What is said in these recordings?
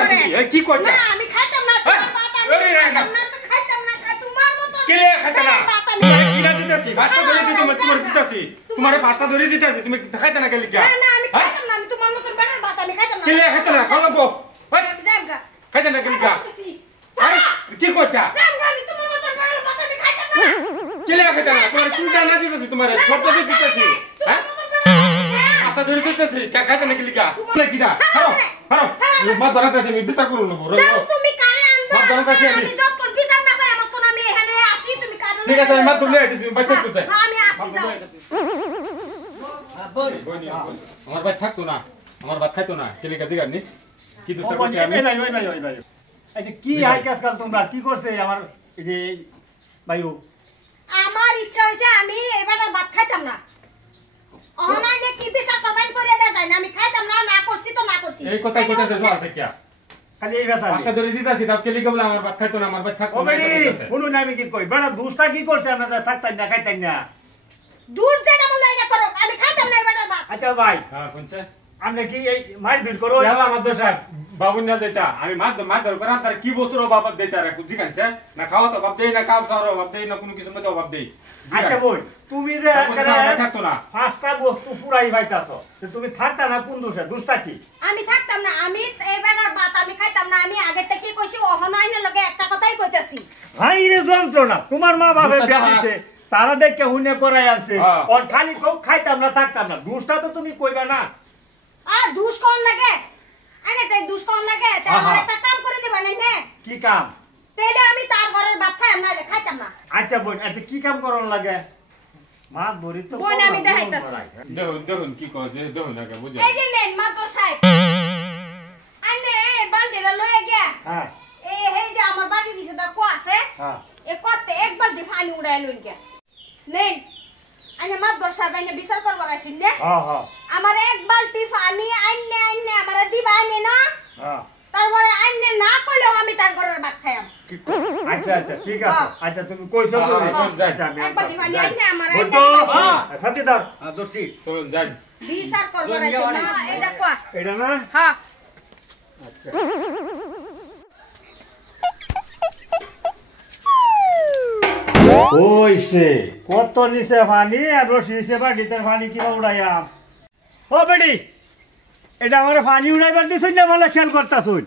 করে এই কি কইতা না আমি খাইতাম না তোমার ভাত আমি খাইতাম না তো খাইতাম না তোমার মত কে খাইতা না কি না দিতেছি ফাস্টা ধরে দিতে তোমার দিতেছি তোমারে ফাস্টা ধরে দিতেছি তুমি খাইতা না কেলি না না আমি খাইতাম না আমি তোমার মত বেটার ভাত আমি খাইতাম না কে খাইতা না খাও লাগবো জামগা খাইতা না কেলি আরে কি কইতা জামগা আমি তোমার মত বেটার ভাত আমি খাইতাম না কে খাইতা না তোমার কোনটা না দিতেছি তোমারে ছোট দিতেছি হ্যাঁ ফাস্টা ধরে দিতেছি খাইতা না কেলি কিডা খাও খাও মাছ ধরাতেছি আমি বিচার করব না তুমি কারে আনবা মাছ ধরাতেছি আমি যত বিচার না পাই আমার তো আমি এখানে আছি তুমি কারে ঠিক আছে আমি মাছ ধরে আইতেছি বাচ্চা তুই আমি আসি যাও আমার ভাই থাকতো না আমার ভাত খাইতো না কেলি কাজে গানি কি দুষ্টা করছি আমি ভাই আচ্ছা কি হাই কাজ তোমরা কি করছে আমার এই যে ভাইও আমার ইচ্ছা হইছে আমি এবারে ভাত খাইতাম না অনানে কি বিচার করবেন করে দে যায় না আমি খাইতাম না না করছি তো না করছি এই কথা কইতাছে জোর থেকে খালি এই কথা পাঁচটা ধরে দিতাছি তাও কেলি বলে আমার ভাত খাইতো না আমার ভাত থাকতো ও বেডি শুনুন আমি কি কই বড় দুষ্টা কি করছে আপনারা থাকতেন না খাইতেন না দূর যেটা বলে এটা করো আমি খাইতাম না এবারে ভাত আচ্ছা ভাই হ্যাঁ কোনছে আমরা কি এই মার দূর করো ইয়ালা মাদ্র সাহেব বাবুন না দেতা আমি মার ধর করান তার কি বস্তুর অভাব দেতা রে বুঝি কানছে না খাওয়া তো অভাব দেই না কাউ সার অভাব দেই না কোনো কিছুর মধ্যে অভাব দেই আচ্ছা বল তুমি যে থাকতো না পাঁচটা বস্তু পুরাই পাইতাছো তুমি থাকতা না কোন দোষে দুষ্টা কি আমি থাকতাম না আমি এবারে ভাত আমি খাইতাম না আমি আগে থেকে কইছি অহনাইনের লগে একটা কথাই কইতাছি হাই রে যন্ত্রণা তোমার মা বাবা বিয়া দিতে তারা দেখে হুনে করাই আছে আর খালি তো খাইতাম না থাকতাম না দুষ্টা তো তুমি কইবা না দুষ কোন লাগে আরে তাই দুষ কোন লাগে তা আমার একটা কাম করে দিবা না নে কি কাম তাইলে আমি তার ঘরের ভাত খাইতাম না খাইতাম না আচ্ছা বোন আচ্ছা কি কাম করন লাগে মা বরি তো বোন আমি দেখাইতাছি দেখুন কি কয় দেখুন না বুঝে এই যে নেন মাতবর সাহেব আনে বালতিটা লয়ে গিয়া হ্যাঁ এই যে আমার বাড়ির পিছে দা কো আছে হ্যাঁ এ কতে এক বালতি পানি উড়াই লইন গিয়া নেন আনে মাতবর সাহেব আনে বিচার করবার আইছিন নে হ্যাঁ হ্যাঁ আমার এক বালতি পানি আইনে আমারে দিবা আনে না হ্যাঁ তারপরে আইনে না কইলেও আমি তার ঘরের ভাত খাইয়াম আচ্ছা আচ্ছা ঠিক আছে আচ্ছা তুমি কইছো তো আচ্ছা আমি এক বালতি পানি আইনে আমারে বলতো হ্যাঁ সত্যিদার দোস্তি তো যাই বিচার করবার আইছিন না এটা কো এটা না হ্যাঁ আচ্ছা ওইছে কত নিচে পানি আর রশি নিচে বাড়িতে পানি কিবা উড়াইয়াম ও বেডি এটা আমার পানি উড়াইবার দিছুন না মানে খেয়াল করতাছুন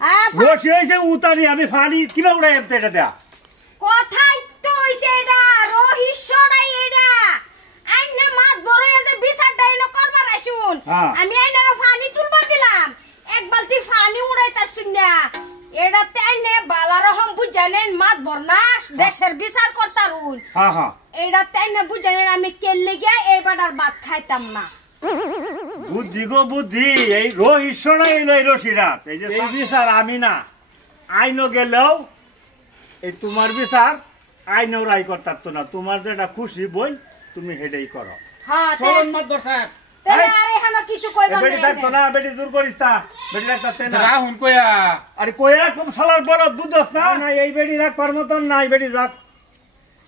হ্যাঁ রশি হইছে উতানি আমি পানি কিবা উড়াইয়াম তো এটা দেয়া কথাই তো হইছে এটা রহস্যটাই এটা আইনে মাছ বড় যে বিচারটাই না করবার আইছুন আমি আইনে পানি তুলবার দিলাম এক বালতি পানি উড়াইতার শুননা এটা তাইনে বালা রকম বুঝানেন মাছ বরনা দেশের বিচার করতারুন হ্যাঁ হ্যাঁ এটা তাইনে বুঝানেন আমি কেলে গিয়া এবারটার ভাত খাইতাম না বুদ্ধি গো বুদ্ধি এই রহস্যটাই এলো এই রশিরাত এই যে এই বিচার আমি না আইনও গেলেও এই তোমার বিচার আইনও রায় করতারতো না তোমার যেটা খুশি বই তুমি হেডেই করো হ্যাঁ চলুন মাতবর সাহেব তাহলে আরে এখানে কিছু কইবা বেটি থাকতো না বেটি দূর করিস তা বেটি রাখতে না রাহুন কয়া আরে কইয়া খুব সালার বলদ বুঝছস না না এই বেটি রাখবার মতন নাই বেটি যাক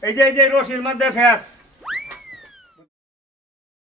এই যে রশির মধ্যে ফেস